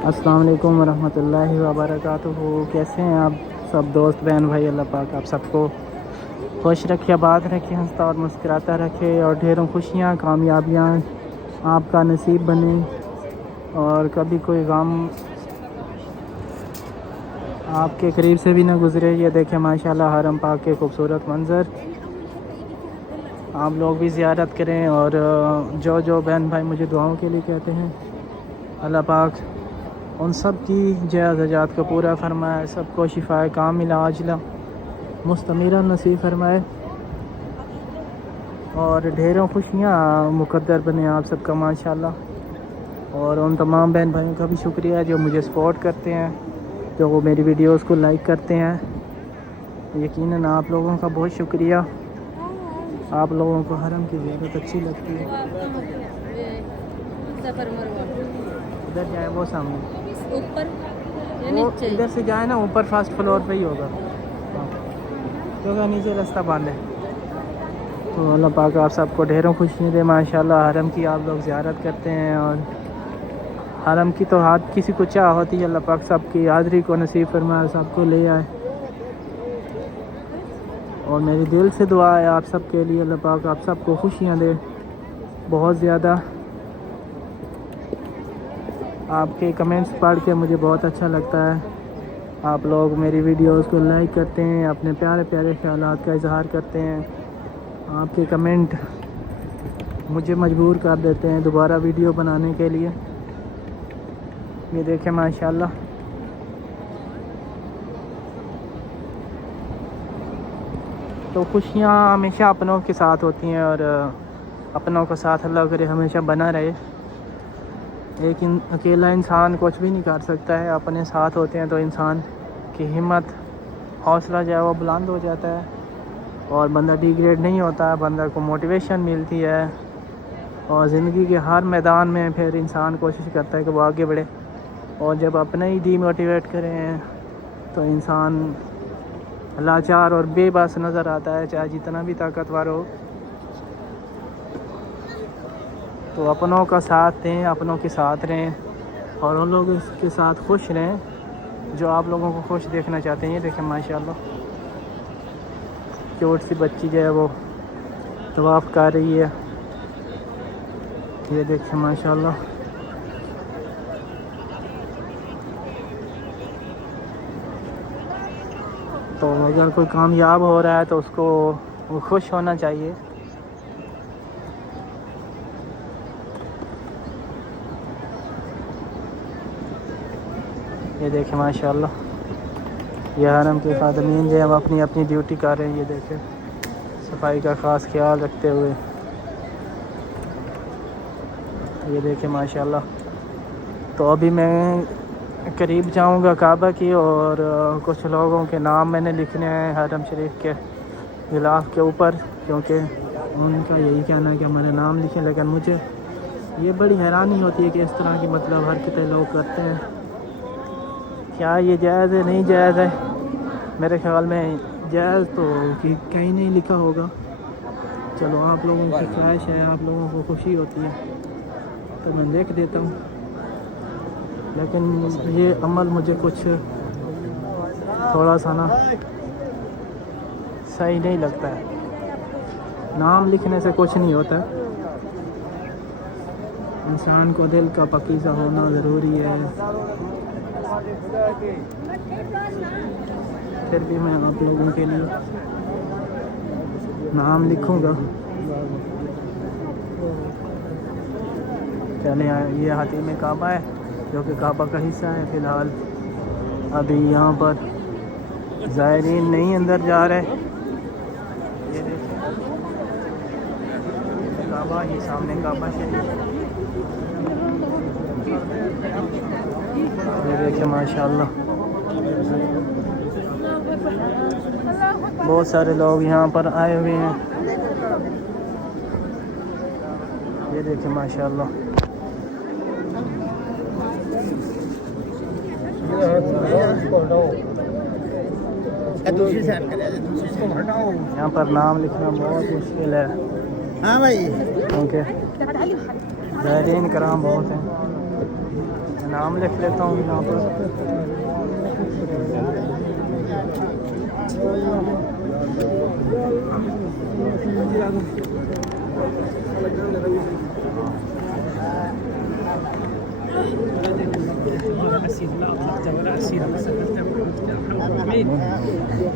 अस्सलाम वालेकुम वरहमतुल्लाहि वबरकातुहू। कैसे हैं आप सब दोस्त बहन भाई? अल्लाह पाक आप सबको खुश रखे, आबाद रखे, हंसता और मुस्कुराता रखे और ढेरों खुशियाँ कामयाबियाँ आपका नसीब बने और कभी कोई गम आपके करीब से भी ना गुज़रे। ये देखें माशाल्लाह हरम पाक के खूबसूरत मंज़र। आप लोग भी ज़ियारत करें और जो जो बहन भाई मुझे दुआओं के लिए कहते हैं, अल्लाह पाक उन सब की जयात को पूरा फरमाए, सबको शिफाए कामिला आजिला मुस्तमीरा नसीब फरमाए और ढेरों खुशियाँ मुक़द्दर बने आप सबका माशाल्लाह। और उन तमाम बहन भाइयों का भी शुक्रिया जो मुझे सपोर्ट करते हैं, जो वो मेरी वीडियोस को लाइक करते हैं। यकीनन आप लोगों का बहुत शुक्रिया। आप लोगों को हरम की ज़ियारत अच्छी लगती है। इधर जाए वो सामने ऊपर वो इधर से जाए ना, ऊपर फर्स्ट फ्लोर पे ही होगा क्योंकि नीचे रास्ता बंद है। तो अल्लाह पाक आप सबको ढेरों खुशियाँ दे माशाल्लाह। हरम की आप लोग ज़ियारत करते हैं और हरम की तो हाथ किसी को चाह होती है, अल्लाह पाक सबकी हाज़री को नसीब फरमाए, सबको ले आए। और मेरी दिल से दुआ है आप सब के लिए, अल्लाह पाक आप सबको खुशियाँ दे बहुत ज़्यादा। आपके कमेंट्स पढ़ के मुझे बहुत अच्छा लगता है। आप लोग मेरी वीडियोस को लाइक करते हैं, अपने प्यारे प्यारे ख्यालात का इजहार करते हैं। आपके कमेंट मुझे मजबूर कर देते हैं दोबारा वीडियो बनाने के लिए। ये देखें माशाल्लाह तो खुशियाँ हमेशा अपनों के साथ होती हैं और अपनों का साथ अल्लाह करे हमेशा बना रहे। एक अकेला इंसान कुछ भी नहीं कर सकता है, अपने साथ होते हैं तो इंसान की हिम्मत हौसला जो है वो बुलंद हो जाता है और बंदा डिग्रेड नहीं होता, बंदा को मोटिवेशन मिलती है और ज़िंदगी के हर मैदान में फिर इंसान कोशिश करता है कि वो आगे बढ़े। और जब अपने ही डीमोटिवेट करें तो इंसान लाचार और बेबस नज़र आता है, चाहे जितना भी ताकतवर हो। तो अपनों का साथ दें, अपनों के साथ रहें और उन लोगों के साथ खुश रहें जो आप लोगों को खुश देखना चाहते हैं। ये देखें माशाल्लाह क्यूट सी बच्ची जो है वो तवाफ़ कर रही है। ये देखें माशाल्लाह तो अगर कोई कामयाब हो रहा है तो उसको वो खुश होना चाहिए। ये देखें माशाल्लाह ये हरम के खादमीन जो हम अपनी अपनी ड्यूटी कर रहे हैं। ये देखें सफाई का ख़ास ख्याल रखते हुए। ये देखें माशाल्लाह तो अभी मैं करीब जाऊंगा काबा की और कुछ लोगों के नाम मैंने लिखने हैं हरम शरीफ के गिलाफ के ऊपर, क्योंकि उनका यही कहना है कि हमारे नाम लिखें। लेकिन मुझे ये बड़ी हैरानी होती है कि इस तरह की मतलब हरकतें लोग करते हैं। क्या ये जायज़ है? नहीं जायज़ है। मेरे ख्याल में जायज़ तो कि कहीं नहीं लिखा होगा। चलो आप लोगों की ख्वाहिश है, आप लोगों को खुशी होती है तो मैं देख देता हूँ, लेकिन ये अमल मुझे कुछ थोड़ा सा ना सही नहीं लगता है। नाम लिखने से कुछ नहीं होता, इंसान को दिल का पकीज़ा होना ज़रूरी है। फिर भी मैं आप लोगों के लिए नाम लिखूँगा। चले ये हातिम काबा है जो कि काबा का हिस्सा है। फ़िलहाल अभी यहाँ पर ज़ायरीन नहीं अंदर जा रहे। ये देखिए काबा, ये सामने काबा शरीफ। ये देखिए माशाल्लाह बहुत सारे लोग यहाँ पर आए हुए हैं। ये देखिए माशाल्लाह यहाँ पर नाम लिखना बहुत मुश्किल है। हाँ भाई, क्योंकि ज़ायरीन कराम बहुत हैं। नाम लिख लेता हूँ यहाँ पर।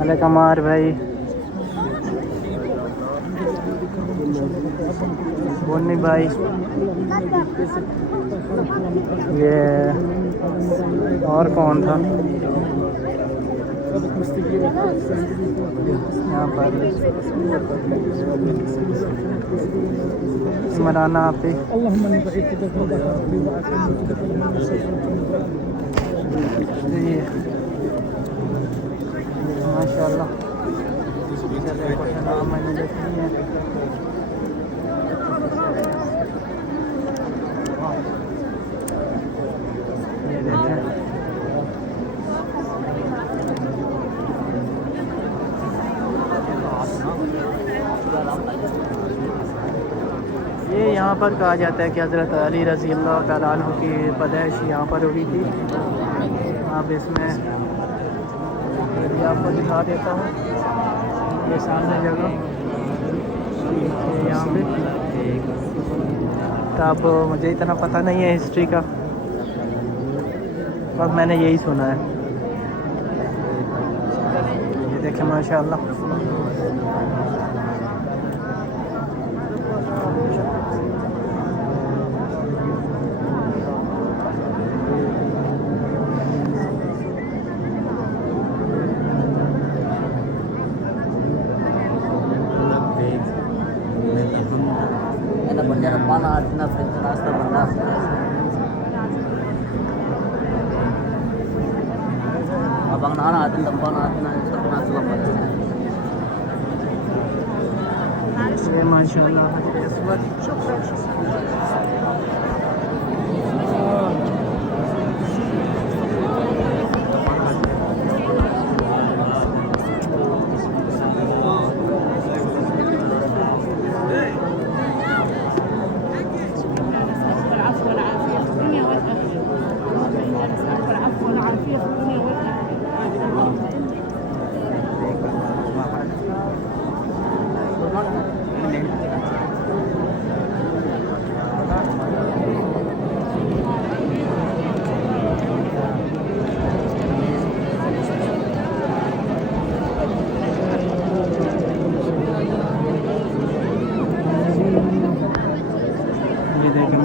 वसल्लम। कमार भाई बोनी भाई ये और कौन था यहाँ पर मराना आप ही माशाल्लाह। चले कुछ नाम मैंने देखी है। ये देखें ये यहाँ पर कहा जाता है कि हज़रत अली रज़ी अल्लाह तआला अन्हु की पैदाइश यहाँ पर हुई थी। अब इसमें ये आपको दिखा देता हूँ। ये सामने जगह यहाँ पे तो अब मुझे इतना पता नहीं है हिस्ट्री का, बस मैंने यही सुना है। ये देखें माशाल्लाह। abang nana atin tempat atin terkena selamat. ये माशाल्लाह हजर अस्वद।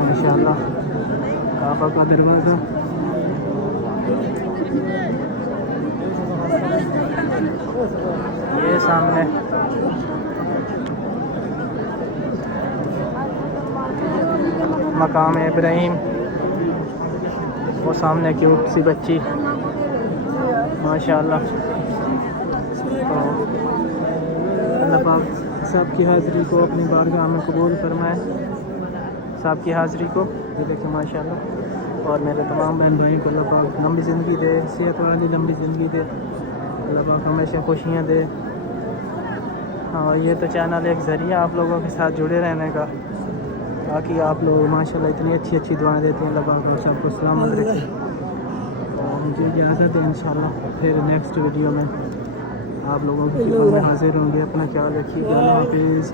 माशाल्लाह काबा का दरवाज़ा। ये सामने मकाम इब्राहिम, वो सामने क्यूट सी बच्ची माशाल्लाह। तो अल्लाह पाक सबकी हाज़िरी को अपनी बारगाह में कबूल फरमाए, सबकी हाज़िरी को। ये देखिए माशाल्लाह। और मेरे तमाम बहन भाई को अल्लाह पाक लंबी ज़िंदगी दे, सेहत वाली लंबी ज़िंदगी दे, अल्लाह पाक हमेशा खुशियाँ दे। हाँ, ये तो चैनल एक ज़रिया आप लोगों के साथ जुड़े रहने का, ताकि आप लोग माशाल्लाह इतनी अच्छी अच्छी दुआएं देते हैं। अल्लाह पाक सबको सलामत रखे। और मुझे इजाज़त है, इंशाल्लाह फिर नेक्स्ट वीडियो में आप लोगों की खिदमत में हाज़िर होंगे। अपना ख्याल रखिएगा। अल्लाह हाफ़िज़।